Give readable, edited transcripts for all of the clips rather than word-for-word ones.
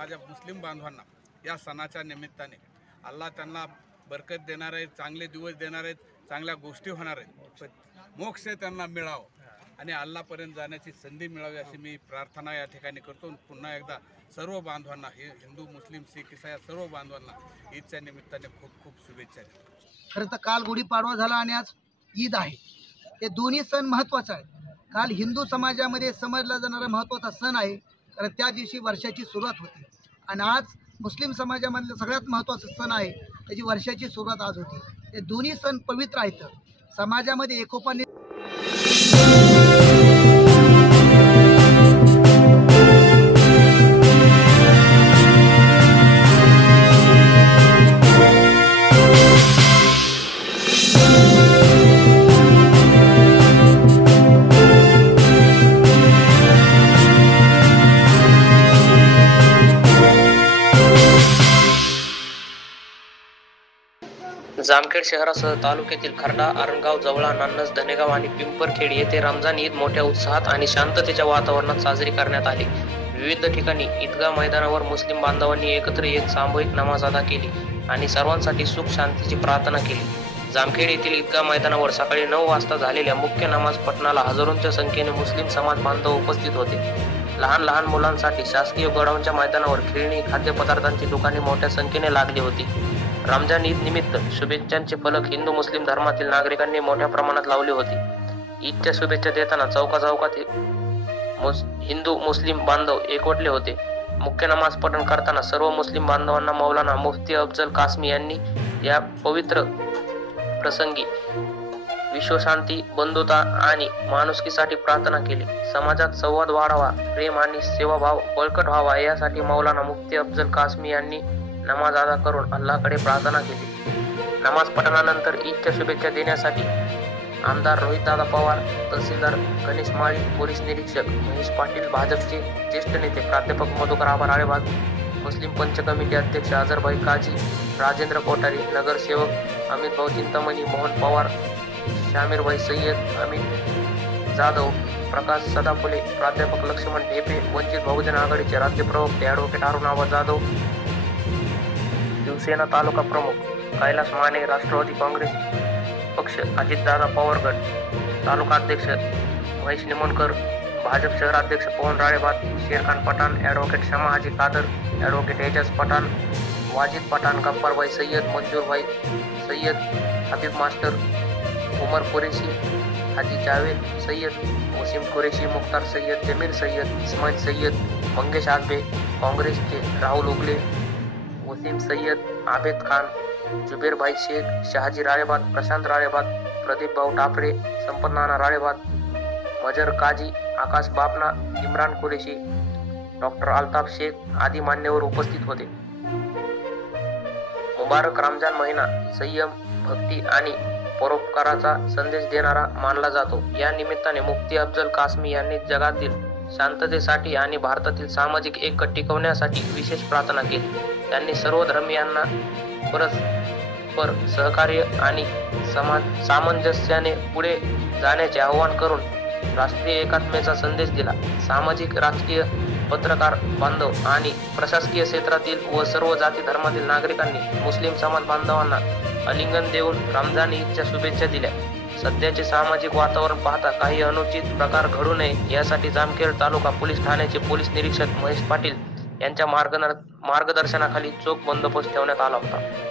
माझ्या मुस्लिम बांधवांना या सणाच्या निमित्ताने अल्लाह त्यांना बरकत देणार आहे, चांगले दिवस देणार आहेत, चांगल्या गोष्टी होणार आहेत, मोक्ष त्यांना मिळावं आणि अल्लाहपर्यंत जाण्याची संधी मिळावी अशी मी प्रार्थना या ठिकाणी करतो. पुन्हा एकदा सर्व बांधवांना, हे हिंदू मुस्लिम सिख ईसाई सर्व बांधवांना ईदच्या निमित्ताने खूप खूप शुभेच्छा देतो. खरं तर काल गुढीपाडवा झाला आणि आज ईद आहे. हे दोन्ही सण महत्त्वाचे आहेत. काल हिंदू समाजामध्ये समजला जाणारा महत्त्वाचा सण आहे, कारण त्या दिवशी वर्षाची सुरुवात होती. आणि आज मुस्लिम समाजामधलं सगळ्यात महत्त्वाचा सण आहे, त्याची वर्षाची सुरुवात आज होती. हे दोन्ही सण पवित्र आहेत. समाजामध्ये एकोपा जामखेड शहरासह तालुक्यातील खर्डा, आरणगाव, जवळा, नान्नज, धनेगाव आणि पिंपरखेड येथे रमजान ईद मोठ्या उत्साहात आणि शांततेच्या वातावरणात साजरी करण्यात आली. विविध ठिकाणी ईदगाह मैदानावर मुस्लिम बांधवांनी एकत्र येत सामूहिक नमाज अदा केली आणि सर्वांसाठी सुख शांतीची प्रार्थना केली. जामखेड येथील ईदगाह मैदानावर सकाळी 9 वाजता झालेल्या मुख्य नमाज पठणाला हजारोंच्या संख्येने मुस्लिम समाज बांधव उपस्थित होते. लहान लहान मुलांसाठी शासकीय गोडाऊनच्या मैदानावर खेळणी, खाद्यपदार्थांची दुकाने मोठ्या संख्येने लागली होती. रमजान ईद निमित्त शुभेच्छांचे फलक हिंदू मुस्लिम धर्मातील नागरिकांनी मोठ्या प्रमाणात लावले होते. ईदच्या शुभेच्छा देताना चौकाचौकात हिंदू मुस्लिम बांधव एकवटले होते. मुख्य नमाज पठण करताना सर्व मुस्लिम बांधवांना मौलाना मुफ्ती अफजल कासमी यांनी या पवित्र प्रसंगी विश्वशांती, बंधुता आणि माणुसकीसाठी प्रार्थना केली. समाजात संवाद वाढावा, प्रेम आणि सेवाभाव बळकट व्हावा यासाठी मौलाना मुफ्ती अफजल कासमी यांनी नमाज अदा करून अल्लाहकडे प्रार्थना केली. नमाज पठणानंतर ईदच्या शुभेच्छा देण्यासाठी आमदार रोहितदादा पवार, तहसीलदार गणेश माळी, पोलीस निरीक्षक महेश पाटील, भाजपचे ज्येष्ठ नेते प्राध्यापक मधुकर आभार आळेबाग, मुस्लिम पंच कमिटी अध्यक्ष अझरभाई काजी, राजेंद्र कोठारी, नगरसेवक अमित भाऊ चिंतामणी, मोहन पवार, शामीरभाई सय्यद, अमित जाधव, प्रकाश सदाफुले, प्राध्यापक लक्ष्मण ढेपे, वंचित बहुजन आघाडीचे राज्य प्रवक्ते ॲडव्होकेट अरुण आबा जाधव, शिवसेना तालुका प्रमुख कैलास माने, राष्ट्रवादी काँग्रेस पक्ष अजितदादा पवार गट, तालुका अध्यक्ष महेश निमोणकर, भाजप शहराध्यक्ष पवन राळेबाद, शेरखान पठाण, ॲडव्होकेट शमा हाजी कादर, ॲडव्होकेट एजाज पठाण, वाजिद पठाण, गप्पारभाई सय्यद, मंजूरभाई सय्यद, हबीब मास्टर, उमर कुरेशी, हाजी जावेद सय्यद, वसीम कुरेशी, मुख्तार सय्यद, जमीर सय्यद, इस्माईल सय्यद, मंगेश आजबे, काँग्रेसचे राहुल उगले, वसीम सय्यद, आबेद खान, जुबेर भाई शेख, शहाजी राळेबाद, प्रशांत राळेबाद, प्रदीप भाऊ टापरे, संपन्नाना राळेबाद, मजर काजी, आकाश बापना, इम्रान कुरेशी, डॉक्टर अल्ताफ शेख आदी मान्यवर उपस्थित होते. मुबारक रमजान महिना संयम, भक्ती आणि परोपकाराचा संदेश देणारा मानला जातो. या निमित्ताने मुफ्ती अफजल कासमी यांनी जगातील शांततेसाठी आणि भारतातील सामाजिक एकता टिकवण्यासाठी विशेष प्रार्थना केली. त्यांनी सर्व धर्मियांना परस्पर सहकार्य आणि सामंजस्याने पुढे जाण्याचे आवाहन करून राष्ट्रीय एकात्मतेचा संदेश दिला. सामाजिक, राजकीय, पत्रकार बांधव आणि प्रशासकीय क्षेत्रातील व सर्व जाती धर्मातील नागरिकांनी मुस्लिम समाज बांधवांना आलिंगन देऊन रमजान ईदच्या शुभेच्छा दिल्या. सध्याचे सामाजिक वातावरण पाहता काही अनुचित प्रकार घडू नये यासाठी जामखेड तालुका पोलीस ठाण्याचे पोलीस निरीक्षक महेश पाटील यांच्या मार्गदर्शनाखाली चोख बंदोबस्त ठेवण्यात आला होता.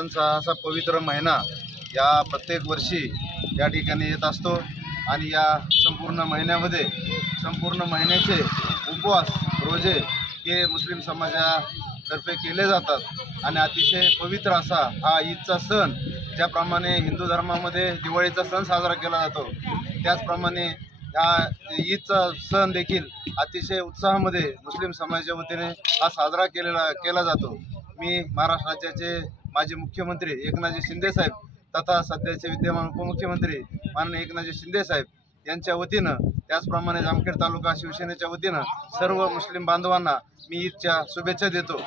रमजानचा असा पवित्र महिना या प्रत्येक वर्षी या ठिकाणी येत असतो आणि या संपूर्ण महिन्याचे उपवास रोजे हे मुस्लिम समाजातर्फे केले जातात आणि अतिशय पवित्र असा हा ईदचा सण, ज्याप्रमाणे हिंदू धर्मामध्ये दिवाळीचा सण साजरा केला जातो त्याचप्रमाणे हा ईदचा सण देखील अतिशय उत्साहामध्ये मुस्लिम समाजाच्या वतीने हा साजरा केला जातो। मी महाराष्ट्र राज्याचे माजी मुख्यमंत्री एकनाथजी शिंदेसाहेब तथा सध्याचे विद्यमान उपमुख्यमंत्री माननीय एकनाथजी शिंदेसाहेब यांच्या वतीनं, त्याचप्रमाणे जामखेड तालुका शिवसेनेच्या वतीनं सर्व मुस्लिम बांधवांना मी ईदच्या शुभेच्छा देतो।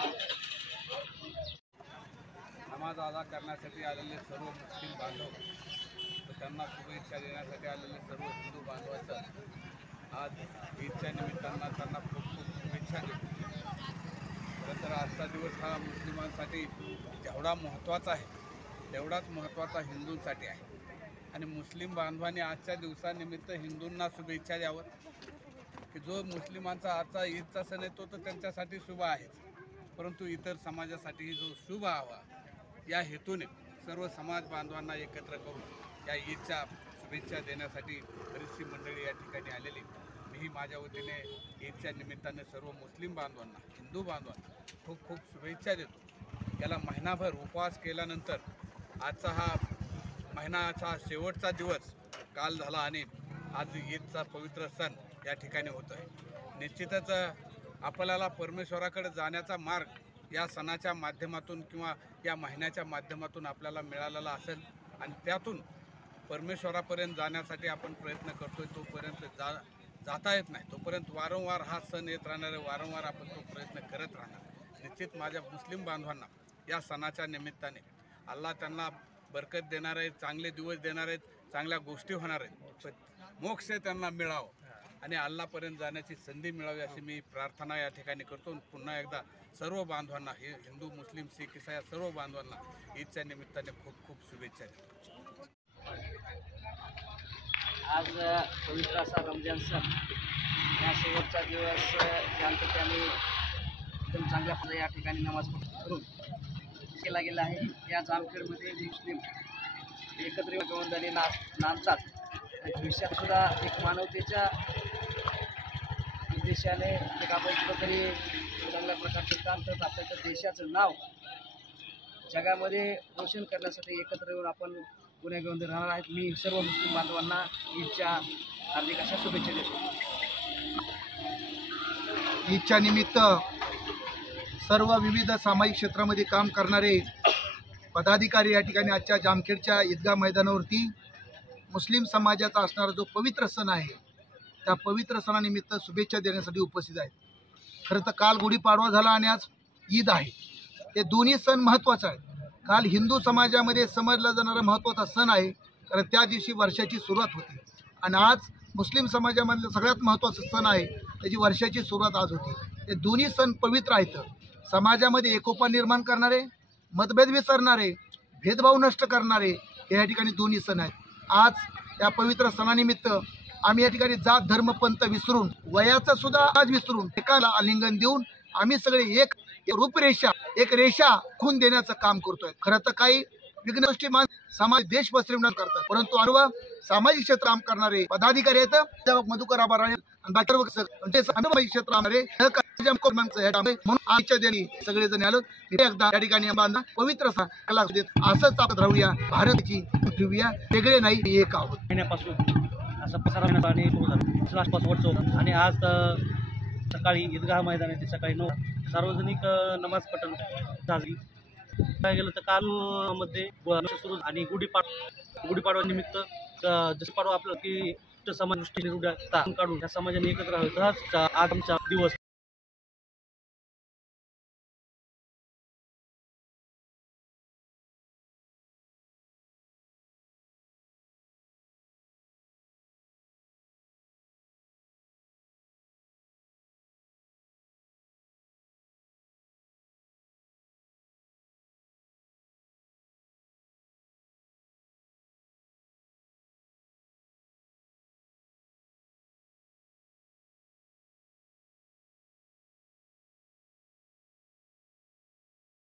नमाज अदा करण्यासाठी आलेले सर्व मुस्लिम बांधव व त्यांना शुभेच्छा देण्यासाठी आलेले सर्व हिंदू बांधवांचं आज ईदच्या निमित्तानं त्यांना खूप खूप शुभेच्छा देतो। खरं तर आजचा दिवस हा मुस्लिमांसाठी जेवढा महत्त्वाचा आहे तेवढाच महत्त्वाचा हिंदूंसाठी आहे आणि मुस्लिम बांधवांनी आजच्या दिवसानिमित्त हिंदूंना शुभेच्छा द्यावं की जो मुस्लिमांचा आजचा ईदचा सण आहे तो तर त्यांच्यासाठी शुभ आहे, परंतु इतर समाजासाठीही जो शुभ हवा या हेतूने सर्व समाज बांधवांना एकत्र करून या ईदच्या शुभेच्छा देण्यासाठी बरीचशी मंडळी या ठिकाणी आलेली। मीही माझ्या वतीने ईदच्या निमित्ताने सर्व मुस्लिम बांधवांना, हिंदू बांधवांना खूप खूप शुभेच्छा देतो। याला महिनाभर उपवास केल्यानंतर आजचा हा महिन्याचा शेवटचा दिवस काल झाला आणि आज ईदचा पवित्र सण या ठिकाणी होतो आहे। निश्चितच आपल्याला परमेश्वराकडे जाण्याचा मार्ग या सणाच्या माध्यमातून किंवा या महिन्याच्या माध्यमातून आपल्याला मिळालेला असेल आणि त्यातून परमेश्वरापर्यंत जाण्यासाठी आपण प्रयत्न करतोय। तोपर्यंत जाता येत नाही, तोपर्यंत वारंवार हा सण येत राहणार आहे, वारंवार आपण तो प्रयत्न करत राहणार। निश्चित माझ्या मुस्लिम बांधवांना या सणाच्या निमित्ताने अल्लाह त्यांना बरकत देणार आहे, चांगले दिवस देणार आहेत, चांगल्या गोष्टी होणार आहेत, मोक्ष त्यांना मिळावं आणि अल्लाहपर्यंत जाण्याची संधी मिळावी अशी मी प्रार्थना या ठिकाणी करतो। पुन्हा एकदा सर्व बांधवांना, हे हिंदू मुस्लिम सिख ईसाई सर्व बांधवांना ईदच्या निमित्ताने खूप खूप शुभेच्छा देतो। आज पवित्र असा रमजान सण या शेवटचा दिवस शांततेने एकदम चांगल्या प्रकारे या ठिकाणी नमाज करून केला गेला आहे। या जामखेडमध्ये मुस्लिम एकत्र गोवंदाने नाचतात आणि भविष्यात सुद्धा एक मानवतेच्या उद्देशाने एक आपण कुठंतरी चांगल्या प्रकारचे काम करत आपल्या देशाचं नाव जगामध्ये रोशन करण्यासाठी एकत्र येऊन आपण गुन्हे घेऊन राहणार आहेत। मी सर्व मुस्लिम बांधवांना ईदच्या हार्दिक अशा शुभेच्छा देतो। ईदच्या निमित्त सर्व विविध सामाजिक क्षेत्रामध्ये काम करणारे पदाधिकारी या ठिकाणी आजच्या जामखेडच्या ईदगाह मैदानावरती मुस्लिम समाजाचा असणारा जो पवित्र सण आहे त्या पवित्र सणानिमित्त शुभेच्छा देण्यासाठी उपस्थित आहेत। खरं तर काल गुढीपाडवा झाला आणि आज ईद आहे। हे दोन्ही सण महत्त्वाचे आहेत। काल हिंदू समाजामध्ये समजला जाणारा महत्त्वाचा सण आहे, कारण त्या दिवशी वर्षाची सुरुवात होती आणि आज मुस्लिम समाजामधलं सगळ्यात महत्त्वाचं सण आहे, त्याची वर्षाची सुरुवात आज होती। हे दोन्ही सण पवित्र आहेत, समाजामध्ये एकोपा निर्माण करणारे, मतभेद विसरणारे, भेदभाव नष्ट करणारे हे या ठिकाणी दोन्ही सण आहेत। आज या पवित्र सणानिमित्त आम्ही या ठिकाणी जात धर्म पंथ विसरून, वयाचं सुद्धा आज विसरून, एकाला आलिंगन देऊन आम्ही सगळे एक रूपरेषा, एक रेषा खून देण्याचं काम करतोय। खरं तर काही विघ्न गोष्टी समाज देश पसरवण्यात करतात, परंतु सर्व सामाजिक क्षेत्र काम करणारे पदाधिकारी आहेत, मधुकर आभाराळे आणि बाकी सामाजिक क्षेत्र म्हणून आजच्या दिनी सगळेजण आलो। एकदा या ठिकाणी पवित्र असंच आपण राहूया, भारताची ठेवूया, वेगळे नाही, एक आहोत। महिन्यापासून असं पसारा आणि आसपास आणि आज सकाळी ईदगाह मैदान येथे सकाळी 9 सार्वजनिक नमाज पठण झाली। काय गेलं तर काल मध्ये सुरू आणि गुढीपाडवा निमित्त जसं पाडवा आपलं की समाज दृष्टीने काढून त्या समाजाने एकत्र राहावं, आज आमचा दिवस